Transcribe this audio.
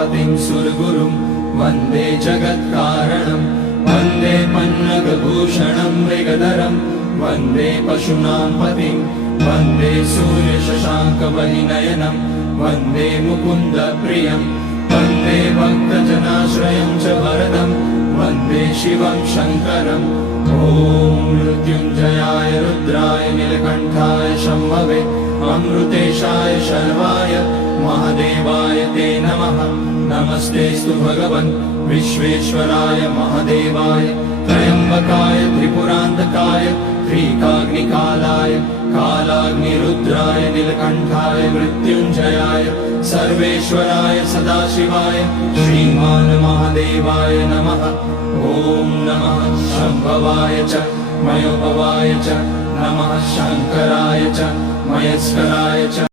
उमापतिं सुरगुरुं वन्दे जगत्कारणं वन्दे पन्नगभूषणं मृगधरं वन्दे पशूनां पतिं वन्दे सूर्यशशाङ्कवलिनयनं वन्दे मुकुन्दप्रियं वन्दे भक्तजनाश्रयं च वरदं वन्दे शिवं शङ्करम् ॐ मृत्युञ्जयाय रुद्राय नीलकण्ठाय शम्भवे अमृतेशाय शर्वाय महादेवाय ते नमः। नमस्तेस्तु भगवन् विश्वेश्वराय महादेवाय त्र्यम्बकाय त्रिपुरान्तकाय त्रिकाग्निकालाय कालाग्निरुद्राय नीलकण्ठाय मृत्युञ्जयाय सर्वेश्वराय सदाशिवाय श्रीमान् महादेवाय नमः। ॐ नमः शम्भवाय च मयोभवाय च नमः शङ्कराय च मयस्कराय च।